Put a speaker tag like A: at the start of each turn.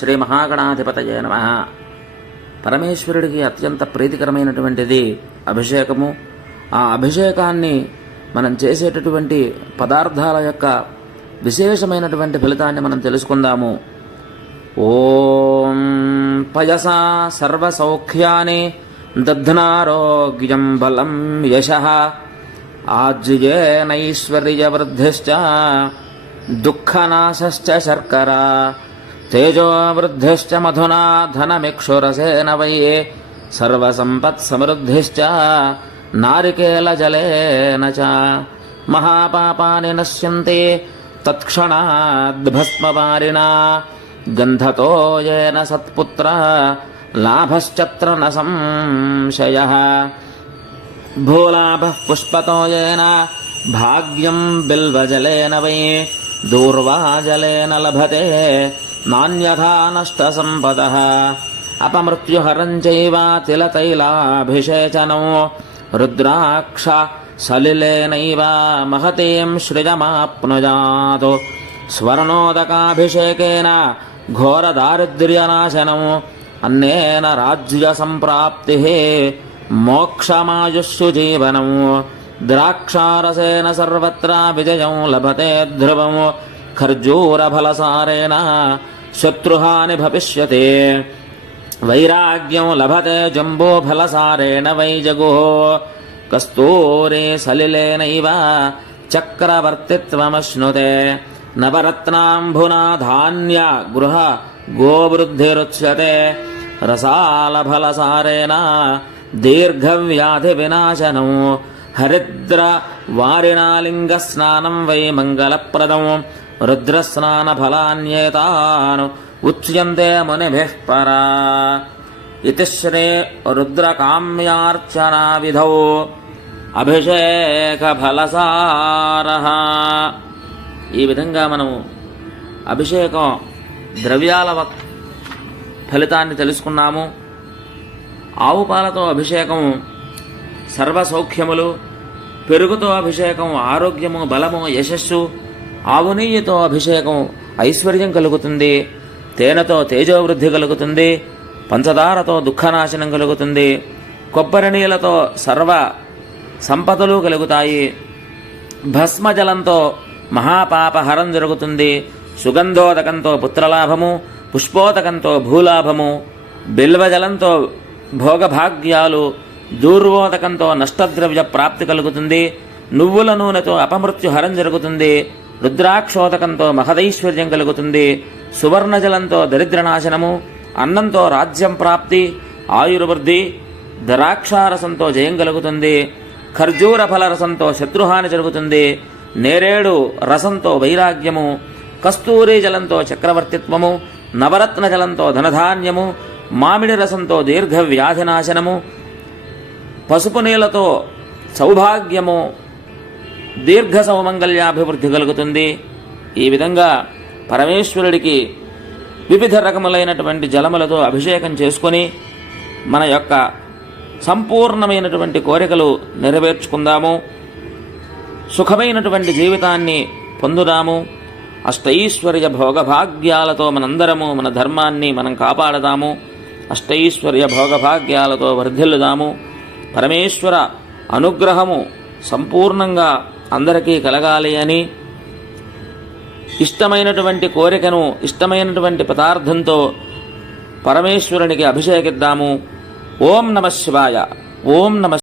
A: శ్రీ మహాగణాధిపతయ నమ. పరమేశ్వరుడికి అత్యంత ప్రీతికరమైనటువంటిది అభిషేకము. ఆ అభిషేకాన్ని మనం చేసేటటువంటి పదార్థాల యొక్క విశేషమైనటువంటి ఫలితాన్ని మనం తెలుసుకుందాము. ఓం పయసా సర్వసౌఖ్యాన్ని దధ్నారోగ్యం బలం యశ. ఆజ్యేనైశ్వర్యవృద్ధిశ్చ దుఃఖనాశశ్చ శర్కరా. తేజోవృద్ధిశ్చ మధునా ధనమిక్షురసేన వై సర్వసంపత్సమృద్ధిశ్చ నారికేలజలేన చ మహాపాపాని నశ్యంతే తత్క్షణాద్భస్మవారిణా గంధతో ఏన సత్పుత్ర లాభశ్చత్ర న సంశయ భూలాభ పుష్పతో ఏన భాగ్యం బిల్వజలేన వై దూర్వాజలేన లభతే నాణ్యథా నష్టసంపదः అపమృత్యుహరం చైవ తిలతైలాభిషేచనం రుద్రాక్ష సలిలేనైవ మహతీం శ్రియమాప్నుజాతు స్వర్ణోదకాభిషేకేన ఘోరదారిద్ర్యనాశనం అన్నేన రాజ్య సంప్రాప్తి మోక్షమాయుష్యు జీవనం ద్రాక్షారసేన సర్వత్ర విజయం లభతే ధ్రువం ఖర్జూరఫలసారేణ శత్రుహాని భవిష్యతే వైరాగ్యం లభతే జంబోఫలసారేణ వై జగు కస్తూరే సలిలేనైవ చక్రవర్తిత్వమశ్నుతే నవరత్నాంబునా ధాన్య గృహ గోవృద్ధిరుచ్యతే రసాలఫలసారేణ దీర్ఘవ్యాధి వినాశనం హరిద్ర వారిణాలింగ స్నానం వై మంగళప్రదం. రుద్రస్నాన ఫలాన్యేతాను ఉచ్యంతే మునిభిః పరా. ఇతి శ్రీ రుద్రకామ్యార్చనా విధౌ అభిషేక ఫలసారహ ఈ విధంగా మనము అభిషేకం ద్రవ్యాల ఫలితాన్ని తెలుసుకున్నాము. ఆవు పాలతో అభిషేకం సర్వసౌఖ్యములు పెరుగుతో అభిషేకం ఆరోగ్యము బలము యశస్సు ఆవు నెయ్యితో అభిషేకం ఐశ్వర్యం కలుగుతుంది తేనెతో తేజోవృద్ధి కలుగుతుంది పంచదారతో దుఃఖనాశనం కలుగుతుంది కొబ్బరి నీళ్ళతో సర్వ సంపదలు కలుగుతాయి. భస్మజలంతో మహాపాపహరం జరుగుతుంది సుగంధోదకంతో పుత్రలాభము పుష్పోదకంతో భూలాభము బిల్వజలంతో భోగభాగ్యాలు దూర్వోదకంతో నష్టద్రవ్య ప్రాప్తి కలుగుతుంది నువ్వుల నూనెతో అపమృత్యుహరం జరుగుతుంది రుద్రాక్షోదకంతో మహదైశ్వర్యం కలుగుతుంది సువర్ణజలంతో దరిద్రనాశనము అన్నంతో రాజ్యం ప్రాప్తి ఆయుర్వృద్ధి ద్రాక్షారసంతో జయం కలుగుతుంది ఖర్జూర ఫలరసంతో శత్రుహాని జరుగుతుంది నేరేడు రసంతో వైరాగ్యము కస్తూరి జలంతో చక్రవర్తిత్వము నవరత్న జలంతో ధనధాన్యము మామిడి రసంతో దీర్ఘ వ్యాధినాశనము పసుపు నీళ్ళతో సౌభాగ్యము దీర్ఘ సౌమంగల్యాభివృద్ధి కలుగుతుంది. ఈ విధంగా పరమేశ్వరుడికి వివిధ రకములైనటువంటి జలములతో అభిషేకం చేసుకొని మన యొక్క సంపూర్ణమైనటువంటి కోరికలు నెరవేర్చుకుందాము. సుఖమైనటువంటి జీవితాన్ని పొందుదాము. అష్టైశ్వర్య భోగభాగ్యాలతో మనందరము మన ధర్మాన్ని మనం కాపాడదాము. అష్టైశ్వర్య భోగభాగ్యాలతో వర్ధిల్లుదాము. పరమేశ్వర అనుగ్రహము సంపూర్ణంగా అందరికీ కలగాలి అని ఇష్టమైనటువంటి కోరికను ఇష్టమైనటువంటి పదార్థంతో పరమేశ్వరునికి అభిషేకిద్దాము. ఓం నమ శివాయ. ఓం నమ